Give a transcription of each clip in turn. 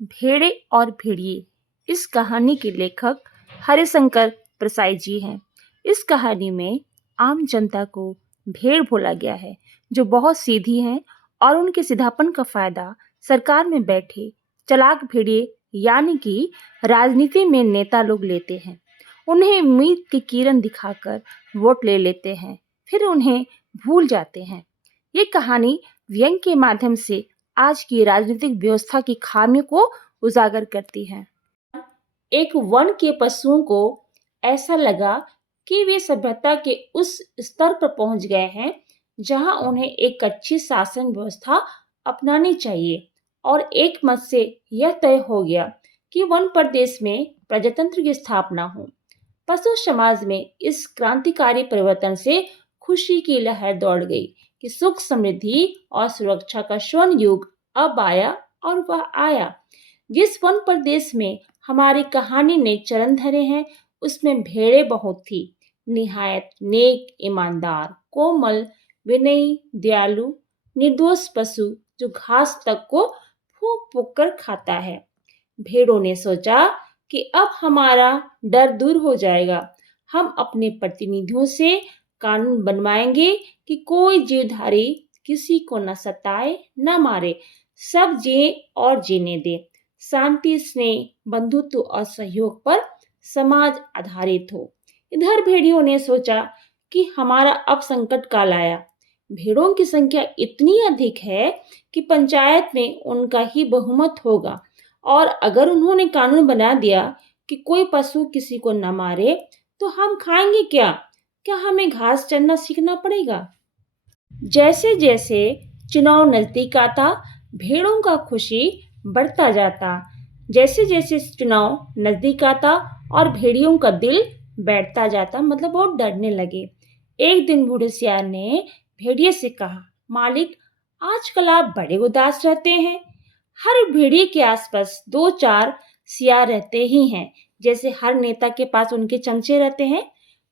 भेड़े और भेड़िए। इस कहानी के लेखक हरिशंकर प्रसाई जी हैं। इस कहानी में आम जनता को भेड़ बोला गया है, जो बहुत सीधी हैं और उनके सीधापन का फायदा सरकार में बैठे चालाक भेड़िए यानी कि राजनीति में नेता लोग लेते हैं। उन्हें उम्मीद की किरण दिखाकर वोट ले लेते हैं, फिर उन्हें भूल जाते हैं। ये कहानी व्यंग के माध्यम से आज की राजनीतिक व्यवस्था की खामियों को उजागर करती है। एक वन के पशुओं को ऐसा लगा कि वे सभ्यता के उस स्तर पर पहुंच गए हैं जहां उन्हें एक अच्छी शासन व्यवस्था अपनानी चाहिए, और एक मत से यह तय हो गया कि वन प्रदेश में प्रजातंत्र की स्थापना हो। पशु समाज में इस क्रांतिकारी परिवर्तन से खुशी की लहर दौड़ गई कि सुख समृद्धि और सुरक्षा का स्वर्ण युग अब आया, और वह आया। जिस वन प्रदेश में हमारी कहानी ने चरण धरे हैं, उसमें भेड़े बहुत थी, निहायत नेक, ईमानदार, कोमल, विनयी, दयालु, निर्दोष पशु जो घास तक को फूंक फूंक कर खाता है। भेड़ों ने सोचा कि अब हमारा डर दूर हो जाएगा। हम अपने प्रतिनिधियों से कानून बनवाएंगे कि कोई जीवधारी किसी को न सताए न मारे, सब जिए और जीने दे। शांति, स्नेह, बंधुत्व और सहयोग पर समाज आधारित हो। इधर भेड़ियों ने सोचा कि हमारा अब संकट काल आया। भेड़ों की संख्या इतनी अधिक है कि पंचायत में उनका ही बहुमत होगा, और अगर उन्होंने कानून बना दिया कि कोई पशु किसी को न मारे, तो हम खाएंगे क्या? क्या हमें घास चरना सीखना पड़ेगा? जैसे जैसे चुनाव नजदीक आता, भेड़ों का खुशी बढ़ता जाता। जैसे जैसे चुनाव नजदीक आता और भेड़ियों का दिल बैठता जाता, मतलब वो डरने लगे। एक दिन बूढ़े सियार ने भेड़िए से कहा, मालिक, आजकल आप बड़े उदास रहते हैं। हर भेड़िए के आसपास 2-4 सियार रहते ही हैं। जैसे हर नेता के पास उनके चमचे रहते हैं,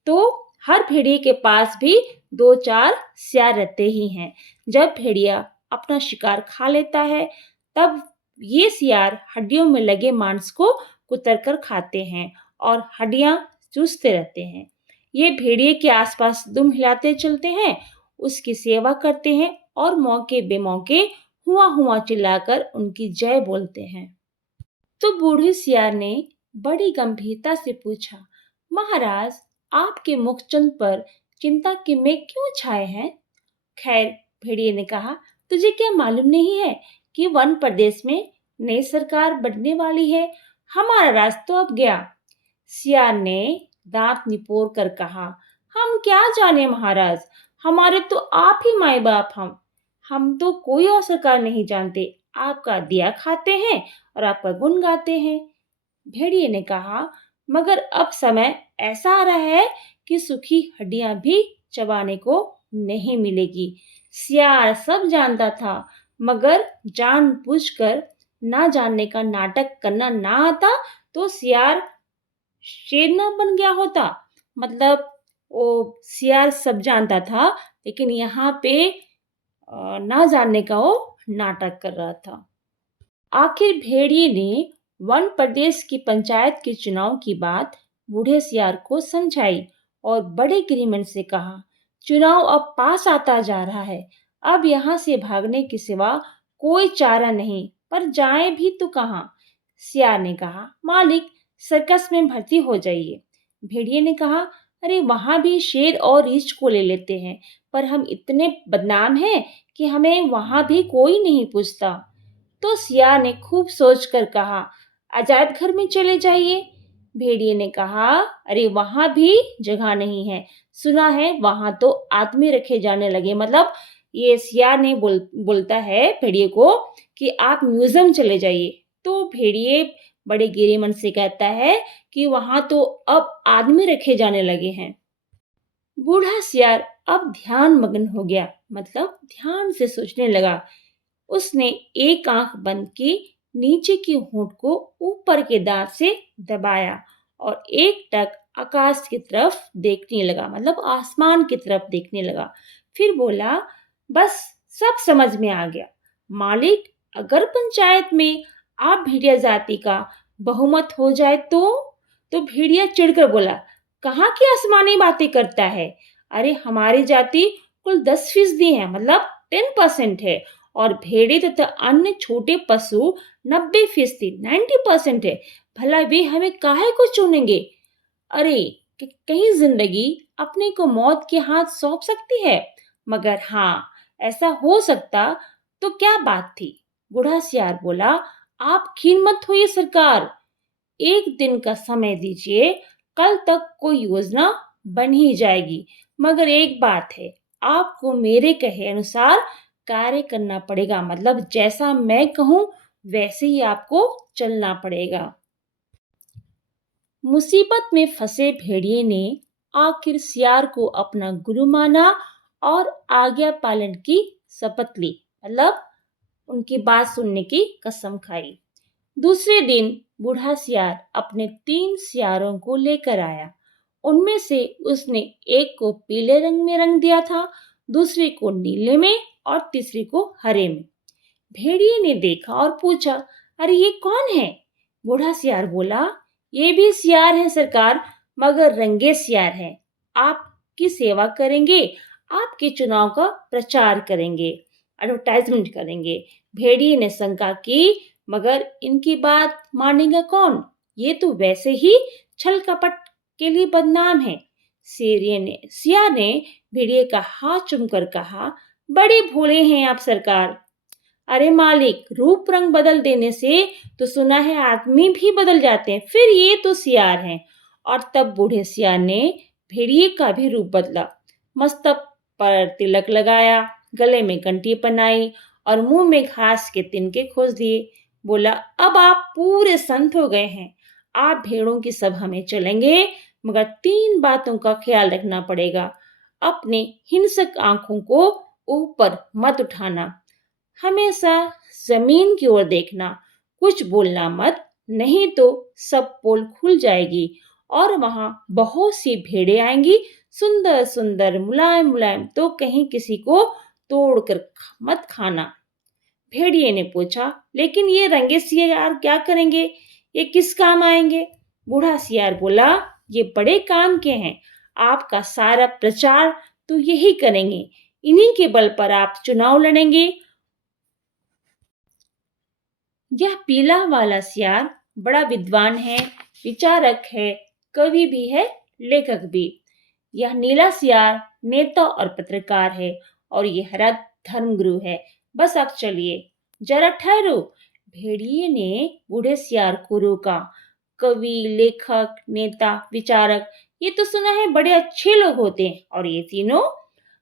तो हर भेड़िए के पास भी 2-4 सियार रहते ही हैं। जब भेड़िया अपना शिकार खा लेता है, तब ये सियार हड्डियों में लगे मांस को कुतर कर खाते हैं और हड्डियां चूसते रहते हैं। ये भेड़िए के आसपास दुम हिलाते चलते हैं, उसकी सेवा करते हैं और मौके बेमौके हुआ हुआ चिल्लाकर उनकी जय बोलते हैं। तो बूढ़े सियार ने बड़ी गंभीरता से पूछा, महाराज, आपके मुखचंद पर चिंता के मेघ क्यों छाए हैं? खैर, भेड़िए ने कहा, तुझे क्या मालूम नहीं है कि वन प्रदेश में नई सरकार बनने वाली है? हमारा राज तो अब गया। सियार ने दांत निपोर कर कहा, हम क्या जाने महाराज, हमारे तो आप ही माए बाप। हम तो कोई और सरकार नहीं जानते। आपका दिया खाते हैं और आपका गुण गाते हैं। भेड़िए ने कहा, मगर अब समय ऐसा आ रहा है कि सूखी हड्डियां भी चबाने को नहीं मिलेगी। सियार सब जानता था, मगर जानबूझकर ना जानने का नाटक करना ना आता तो सियार शेर न बन गया होता। मतलब वो सियार सब जानता था, लेकिन यहाँ पे ना जानने का वो नाटक कर रहा था। आखिर भेड़िए ने वन प्रदेश की पंचायत के चुनाव की बात बूढ़े सियार को समझाई और बड़े गिरिमन से कहा, चुनाव अब पास आता जा रहा है। अब यहाँ से भागने के सिवा कोई चारा नहीं, पर जाएं भी तो कहाँ? सियार ने कहा, मालिक, सर्कस में भर्ती हो जाइए। भेड़िए ने कहा, अरे वहां भी शेर और रीछ को ले लेते हैं, पर हम इतने बदनाम हैं कि हमें वहां भी कोई नहीं पूछता। तो सियार ने खूब सोच कर कहा, अजायब घर में चले जाइए। भेड़िए ने कहा, अरे वहां भी जगह नहीं है, सुना है वहां तो आदमी रखे जाने लगे। मतलब ये सियार ने बोलता है भेड़िए को कि आप म्यूजियम चले जाइए। तो भेड़िए बड़े गिरेमन से कहता है कि वहां तो अब आदमी रखे जाने लगे हैं। बूढ़ा सियार अब ध्यान मग्न हो गया, मतलब ध्यान से सोचने लगा। उसने एक आंख बंद की, नीचे की होंठ को ऊपर के दांत से दबाया और एक टक आकाश की तरफ देखने लगा, मतलब आसमान की तरफ देखने लगा। फिर बोला, बस सब समझ में आ गया। मालिक, अगर पंचायत में आप भेड़िया जाति का बहुमत हो जाए तो भेड़िया चिढ़कर बोला, कहाँ की आसमानी बातें करता है। अरे हमारी जाति कुल 10% है, मतलब 10% है, और भेड़े तथा अन्य छोटे पशु 90%, 90% है। भला वे हमें काहे को चुनेंगे। अरे कहीं जिंदगी अपने को मौत के हाथ सौंप सकती है, मगर हाँ, ऐसा हो सकता तो क्या बात थी। बूढ़ा सियार बोला, आप खीन मत होइए सरकार, एक दिन का समय दीजिए, कल तक कोई योजना बन ही जाएगी। मगर एक बात है, आपको मेरे कहे अनुसार कार्य करना पड़ेगा, मतलब जैसा मैं कहूँ वैसे ही आपको चलना पड़ेगा। मुसीबत में फंसे भेड़िए ने आखिर सियार को अपना गुरु माना और आज्ञा पालन की शपथ ली, मतलब उनकी बात सुनने की कसम खाई। दूसरे दिन बूढ़ा सियार अपने 3 सियारों को लेकर आया। उनमें से उसने एक को पीले रंग में रंग दिया था, दूसरे को नीले में और तीसरे को हरे में। भेड़िए ने देखा और पूछा, अरे ये कौन है। बूढ़ा सियार बोला, ये भी सियार है सरकार, मगर रंगे सियार हैं। आपकी सेवा करेंगे, आपके चुनाव का प्रचार करेंगे, एडवर्टाइजमेंट करेंगे। भेड़िए ने शंका की, मगर इनकी बात मानेगा कौन, ये तो वैसे ही छल कपट के लिए बदनाम है। सियार ने भेड़िए का हाथ चूमकर कहा, बड़े भोले हैं आप सरकार। अरे मालिक, रूप रंग बदल देने से तो सुना है आदमी भी बदल जाते हैं, फिर ये तो सियार हैं। और तब बूढ़े सियार ने भेड़िए का भी रूप बदला, मस्तक पर तिलक लगाया, गले में घंटी पहनाई और मुंह में घास के तिनके खोस दिए। बोला, अब आप पूरे संत हो गए हैं। आप भेड़ों की सभा में चलेंगे, मगर 3 बातों का ख्याल रखना पड़ेगा। अपने हिंसक आंखों को ऊपर मत उठाना, हमेशा जमीन की ओर देखना, कुछ बोलना मत, नहीं तो सब पोल खुल जाएगी और वहां बहुत सी भेड़ें आएंगी, सुंदर सुंदर मुलायम मुलायम, तो कहीं किसी को तोड़कर मत खाना। भेड़िए ने पूछा, लेकिन ये रंगे सियार क्या करेंगे, ये किस काम आएंगे। बूढ़ा सियार बोला, ये बड़े काम के हैं, आपका सारा प्रचार तो यही करेंगे, इन्हीं के बल पर आप चुनाव लड़ेंगे। यह पीला वाला सियार बड़ा विद्वान है, विचारक है, कवि भी है, लेखक भी। यह नीला सियार नेता और पत्रकार है, और यह हरा धर्मगुरु है। बस आप चलिए, जरा ठहरो। भेड़िए ने बूढ़े सियार को रोका। कवि, लेखक, नेता, विचारक, ये तो सुना है बड़े अच्छे लोग होते हैं, और ये तीनों।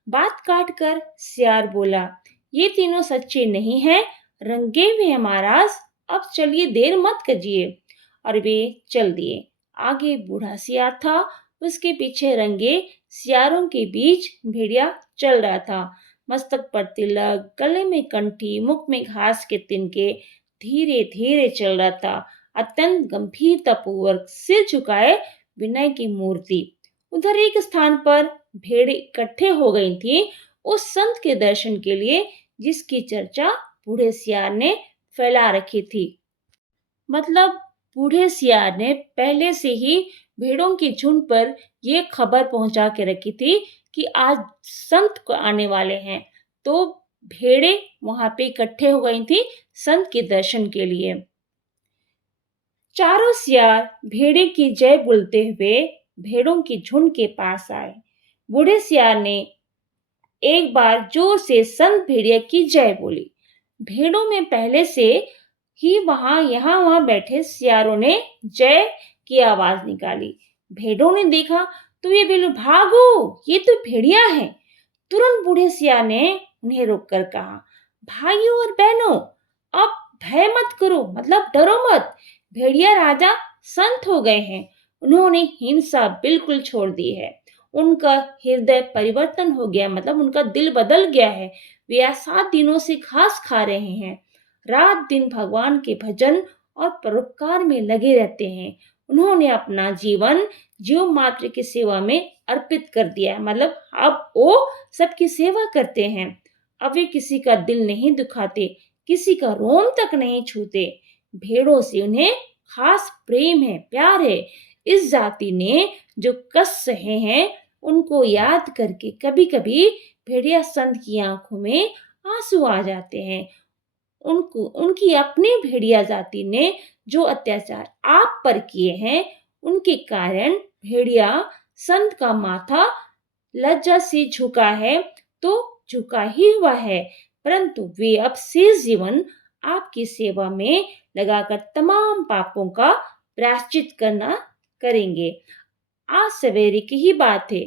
बात काट कर सियार बोला, ये तीनों सच्चे नहीं हैं, रंगे हुए हैं महाराज। अब चलिए, देर मत कीजिए। और वे चल दिए। आगे बूढ़ा सियार था, उसके पीछे रंगे सियारों के बीच भेड़िया चल रहा था। मस्तक पर तिलक, गले में कंठी, मुख में घास के तिनके, धीरे धीरे चल रहा था, अत्यंत गंभीरतापूर्वक सिर झुकाए, विनय की मूर्ति। उधर एक स्थान पर भेड़ें इकट्ठे हो गई थी, उस संत के दर्शन के लिए, जिसकी चर्चा बूढ़े सियार ने फैला रखी थी। मतलब बूढ़े सियार ने पहले से ही भेड़ों के झुंड पर यह खबर पहुंचा के रखी थी कि आज संत को आने वाले हैं, तो भेड़ें वहां पे इकट्ठे हो गई थी संत के दर्शन के लिए। चारों सियार भेड़े की जय बोलते हुए भेड़ों के झुंड के पास आए। बूढ़े सियार ने एक बार जोर से संत भेड़िया की जय बोली। भेड़ों में पहले से ही वहां बैठे सियारों ने जय की आवाज निकाली। भेड़ों ने देखा तो ये बोले, भागो, ये तो भेड़िया है। तुरंत बूढ़े सियार ने उन्हें रोककर कहा, भाइयों और बहनों, अब भय मत करो, मतलब डरो मत। भेड़िया राजा संत हो गए हैं, उन्होंने हिंसा बिल्कुल छोड़ दी है, उनका हृदय परिवर्तन हो गया, मतलब उनका दिल बदल गया है। वे आज 7 दिनों से घास खा रहे हैं, रात दिन भगवान के भजन और परोपकार में लगे रहते हैं। उन्होंने अपना जीवन जीव मात्र की सेवा में अर्पित कर दिया है, मतलब अब वो सबकी सेवा करते हैं। अब वे किसी का दिल नहीं दुखाते, किसी का रोम तक नहीं छूते। भेड़ों से उन्हें खास प्रेम है, प्यार है। इस जाति ने जो कष्ट सहे हैं उनको याद करके कभी कभी भेड़िया संत की आंखों में आंसू आ जाते हैं। उनको उनकी अपनी भेड़िया जाति ने जो अत्याचार आप पर किए हैं उनके कारण भेड़िया संत का माथा लज्जा से झुका है, तो झुका ही हुआ है, परंतु वे अब शेष जीवन आपकी सेवा में लगाकर तमाम पापों का प्रायश्चित करेंगे। आज सवेरे की ही बात है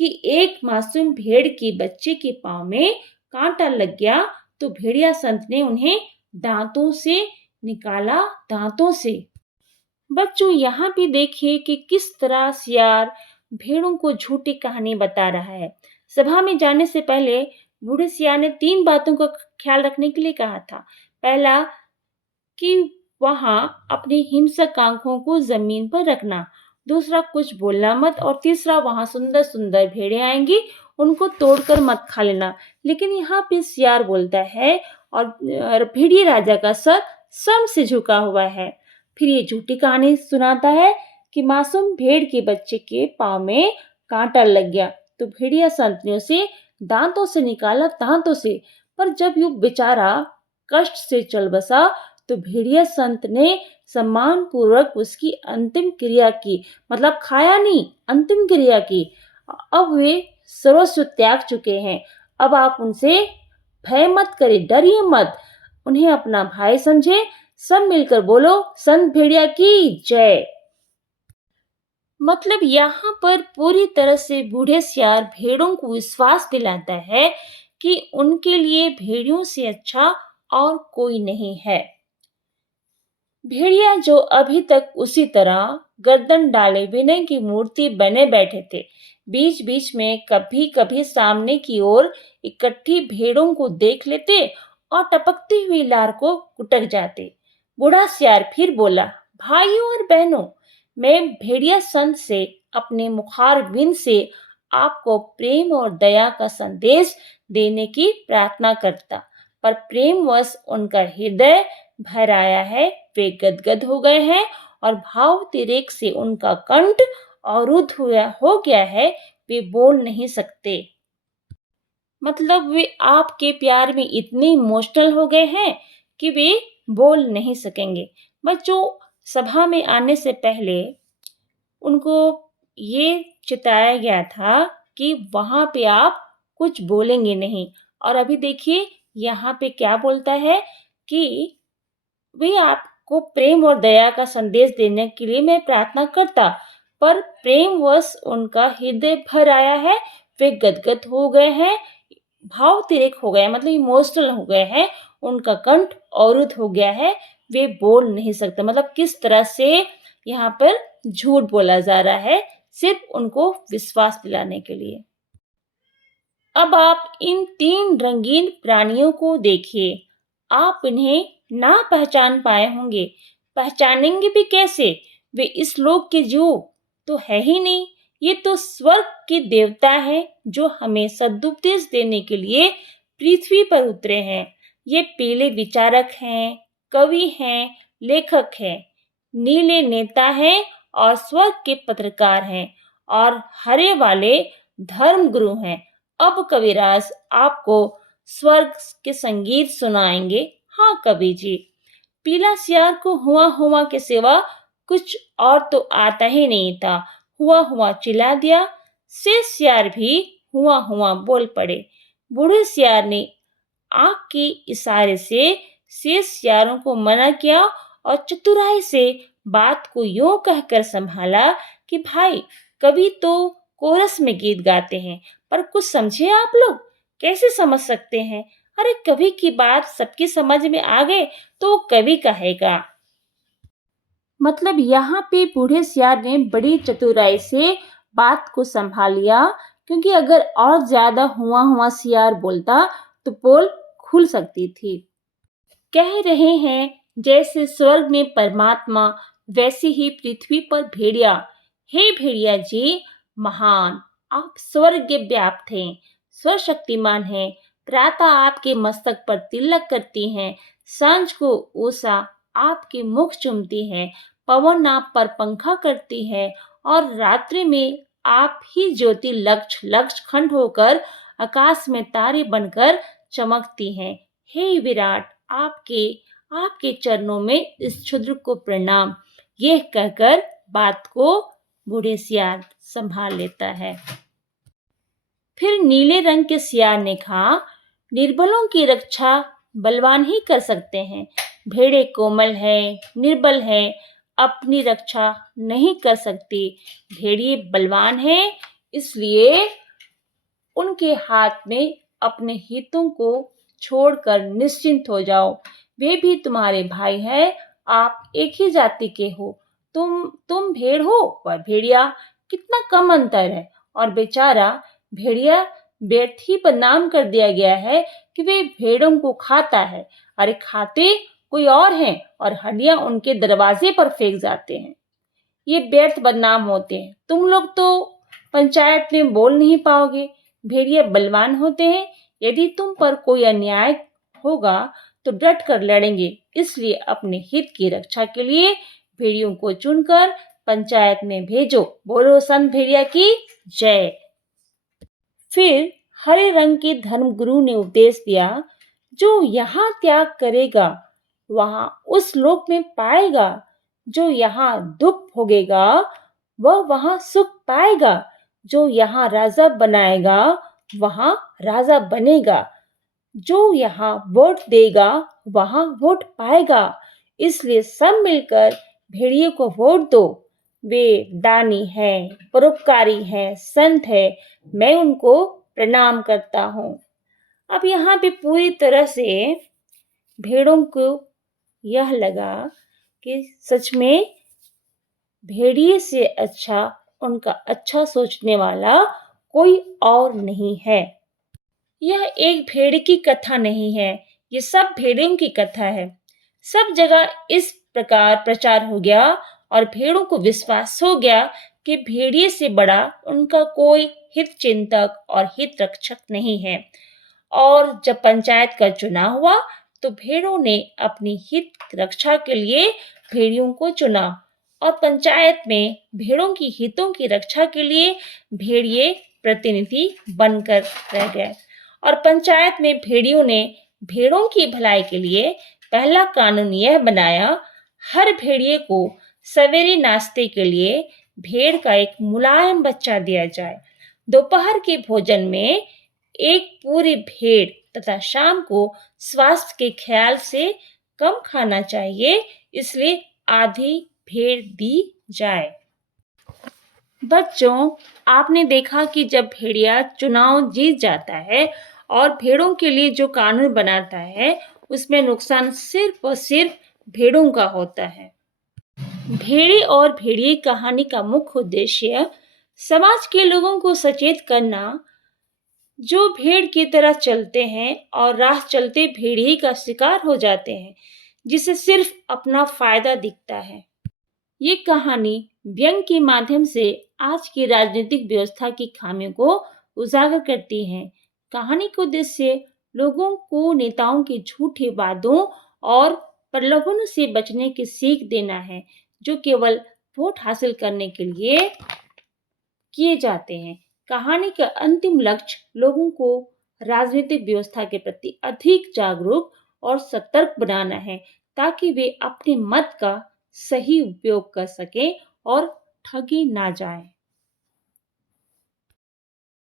कि एक मासूम भेड़ के बच्चे के पांव में कांटा लग गया, तो भेड़िया संत ने उन्हें दांतों से निकाला, दांतों से। बच्चों, यहाँ भी देखिए कि किस तरह सियार भेड़ों को झूठी कहानी बता रहा है। सभा में जाने से पहले बूढ़े सियार ने 3 बातों का ख्याल रखने के लिए कहा था। पहला कि वहां अपनी हिंसक आंखों को जमीन पर रखना, दूसरा कुछ बोलना मत, और तीसरा वहां सुंदर सुंदर भेड़ें आएंगी, उनको तोड़कर मत खा लेना। लेकिन यहाँ पे सियार बोलता है और भेड़िए राजा का सर शर्म से झुका हुआ है। फिर ये झूठी कहानी सुनाता है कि मासूम भेड़ के बच्चे के पांव में कांटा लग गया, तो भेड़िया संत ने उसे दांतों से निकाला, दांतों से। पर जब यू बेचारा कष्ट से चल बसा, तो भेड़िया संत ने सम्मान पूर्वक उसकी अंतिम क्रिया की, मतलब खाया नहीं, अंतिम क्रिया की। अब वे सर्वस्व त्याग चुके हैं। अब आप उनसे भय मत करें, डरिए मत, उन्हें अपना भाई समझे। सब मिलकर बोलो, संत भेड़िया की जय। मतलब यहाँ पर पूरी तरह से बूढ़े सियार भेड़ों को विश्वास दिलाता है कि उनके लिए भेड़ियों से अच्छा और कोई नहीं है। भेड़िया जो अभी तक उसी तरह गर्दन डाले विनय की मूर्ति बने बैठे थे, बीच बीच में कभी कभी सामने की ओर इकट्ठी भेड़ों को देख लेते और टपकती हुई लार को कुटक जाते। बूढ़ा सियार फिर बोला, भाइयों और बहनों, मैं भेड़िया संत से अपने मुखार बिंद से आपको प्रेम और दया का संदेश देने की प्रार्थना करता, पर प्रेमवश उनका हृदय भर आया है, वे गदगद हो गए हैं और भावातिरेक से उनका कंठ अवरुद्ध हो गया है, वे बोल नहीं सकते। मतलब वे आपके प्यार में इतने इमोशनल हो गए हैं कि वे बोल नहीं सकेंगे। बच्चों, सभा में आने से पहले उनको ये चिताया गया था कि वहां पे आप कुछ बोलेंगे नहीं, और अभी देखिए यहाँ पे क्या बोलता है कि वे आपको प्रेम और दया का संदेश देने के लिए मैं प्रार्थना करता, पर प्रेमवश उनका हृदय भर आया है, वे गदगद हो गए हैं, भावातिरेक हो गए, मतलब इमोशनल हो गए हैं, उनका कंठ अवरुद्ध हो गया है, वे बोल नहीं सकते। मतलब किस तरह से यहाँ पर झूठ बोला जा रहा है, सिर्फ उनको विश्वास दिलाने के लिए। अब आप इन 3 रंगीन प्राणियों को देखिए, आप इन्हें ना पहचान पाए होंगे, पहचानेंगे भी कैसे? वे इस लोक के जीव तो है ही नहीं, ये तो स्वर्ग के देवता हैं जो हमें सदुपदेश देने के लिए पृथ्वी पर उतरे हैं। ये पीले विचारक हैं, कवि हैं, लेखक हैं, नीले नेता हैं और स्वर्ग के पत्रकार हैं, और हरे वाले धर्म गुरु हैं। अब कविराज आपको स्वर्ग के संगीत सुनाएंगे। हाँ कवि जी, पीला सियार को हुआ हुआ के सिवा कुछ और तो आता ही नहीं था। हुआ हुआ चिल्ला दिया, शेष सियार भी हुआ हुआ बोल पड़े। बूढ़े सियार ने आंख के इशारे से शेष सियारों को मना किया और चतुराई से बात को यूं कहकर संभाला कि भाई, कवि तो कोरस में गीत गाते हैं, पर कुछ समझे आप लोग, कैसे समझ सकते हैं? अरे कवि की बात सबकी समझ में आ गए तो कवि कहेगा। मतलब यहाँ पे बूढ़े सियार ने बड़ी चतुराई से बात को संभाल लिया, क्योंकि अगर और ज्यादा हुआ हुआ सियार बोलता तो पोल खुल सकती थी। कह रहे हैं जैसे स्वर्ग में परमात्मा, वैसे ही पृथ्वी पर भेड़िया। हे भेड़िया जी महान, आप स्वर्ग के व्याप्त हैं, सर्वशक्तिमान हैं। प्रातः आपके मस्तक पर तिलक करती हैं, सांझ को उषा आपके मुख चूमती है, पवन आप पर पंखा करती है और रात्रि में आप ही ज्योति लक्ष लक्ष खंड होकर आकाश में तारे बनकर चमकती हैं। हे विराट, आपके आपके चरणों में इस क्षुद्र को प्रणाम। यह कहकर बात को बूढ़े सियार संभाल लेता है। फिर नीले रंग के सियार ने कहा, निर्बलों की रक्षा बलवान ही कर सकते हैं। भेड़े कोमल है, निर्बल है, अपनी रक्षा नहीं कर सकती। भेड़िए बलवान हैं, इसलिए उनके हाथ में अपने हितों को छोड़कर निश्चिंत हो जाओ। वे भी तुम्हारे भाई हैं, आप एक ही जाति के हो। तुम भेड़ हो, वह भेड़िया, कितना कम अंतर है। और बेचारा भेड़िया व्यर्थ ही बदनाम कर दिया गया है कि वे भेड़ों को खाता है। अरे खाते कोई और हैं और हड्डियां उनके दरवाजे पर फेंक जाते हैं। ये व्यर्थ बदनाम होते हैं। तुम लोग तो पंचायत में बोल नहीं पाओगे। भेड़िए बलवान होते हैं, यदि तुम पर कोई अन्याय होगा तो डट कर लड़ेंगे। इसलिए अपने हित की रक्षा के लिए भेड़ियों को चुनकर पंचायत में भेजो। बोलो संत भेड़िया की जय। फिर हरे रंग के धर्मगुरु ने उपदेश दिया, जो यहाँ त्याग करेगा वहां उस लोक में पाएगा। जो यहाँ दुख भोगेगा वह वहां सुख पाएगा। जो यहाँ राजा बनाएगा वहां राजा बनेगा। जो यहाँ वोट देगा वहां वोट पाएगा। इसलिए सब मिलकर भेड़िए को वोट दो। वे दानी हैं, परोपकारी हैं, संत है। मैं उनको प्रणाम करता हूँ। अब यहाँ पे पूरी तरह से भेड़ों को यह लगा कि सच में भेड़िए से अच्छा उनका अच्छा सोचने वाला कोई और नहीं है। यह एक भेड़ की कथा नहीं है, ये सब भेड़ों की कथा है। सब जगह इस प्रकार प्रचार हो गया और भेड़ों को विश्वास हो गया कि भेड़िए से बड़ा उनका कोई हित चिंतक और हित रक्षक नहीं है। और जब पंचायत का चुनाव हुआ तो भेड़ों ने अपनी हित रक्षा के लिए भेड़ियों को चुना और पंचायत में भेड़ों की हितों की रक्षा के लिए भेड़िए प्रतिनिधि बनकर रह गए। और पंचायत में भेड़ियों ने भेड़ों की भलाई के लिए पहला कानून यह बनाया, हर भेड़िए को सवेरे नाश्ते के लिए भेड़ का एक मुलायम बच्चा दिया जाए। दोपहर के भोजन में एक पूरी भेड़ तथा शाम को स्वास्थ्य के ख्याल से कम खाना चाहिए, इसलिए आधी भेड़ दी जाए। बच्चों, आपने देखा कि जब भेड़िया चुनाव जीत जाता है और भेड़ों के लिए जो कानून बनाता है उसमें नुकसान सिर्फ और सिर्फ भेड़ों का होता है। भेड़े और भेड़िए कहानी का मुख्य उद्देश्य समाज के लोगों को सचेत करना, जो भेड़ की तरह चलते हैं और राह चलते भेड़िए का शिकार हो जाते हैं, जिसे सिर्फ अपना फायदा दिखता है। ये कहानी व्यंग के माध्यम से आज की राजनीतिक व्यवस्था की खामियों को उजागर करती है। कहानी का उद्देश्य लोगों को नेताओं के झूठे वादों और प्रलोभनों से बचने की सीख देना है, जो केवल वोट हासिल करने के लिए किए जाते हैं। कहानी का अंतिम लक्ष्य लोगों को राजनीतिक व्यवस्था के प्रति अधिक जागरूक और सतर्क बनाना है, ताकि वे अपने मत का सही उपयोग कर सकें और ठगी ना जाएं।